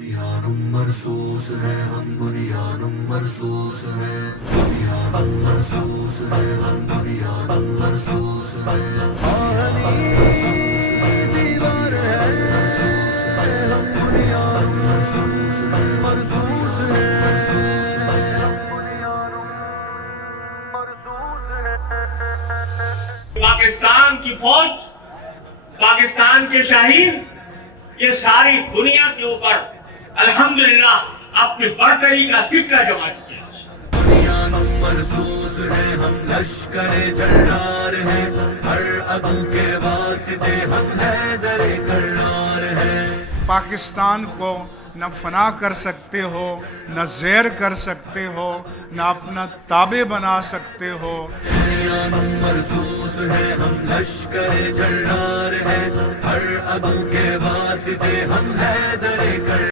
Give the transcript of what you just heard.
بنیان مرصوص ہے ہم بنیان مرصوص ہے بنیان مرصوص ہے ہم بنیان مرصوص ہے مرصوص ہے دیوار ہے مرصوص ہے ہم بنیان مرصوص ہے مرصوص ہے مرصوص ہے ہم بنیان مرصوص ہے۔ پاکستان کی فوج، پاکستان کے شہید، یہ ساری دنیا کے اوپر الحمدللہ اپنی برتری کا سکہ جمع کیا۔ بنیان مرصوص ہے ہم لشکر جرار ہیں ہر عدو کے واسطے ہم حیدر کرار ہیں۔ پاکستان کو نہ فنا کر سکتے ہو، نہ زیر کر سکتے ہو، نہ اپنا تابع بنا سکتے ہو۔ بنیان مرصوص ہے ہم لشکر جرار ہیں ہر عدو کے واسطے ہم حیدر کرار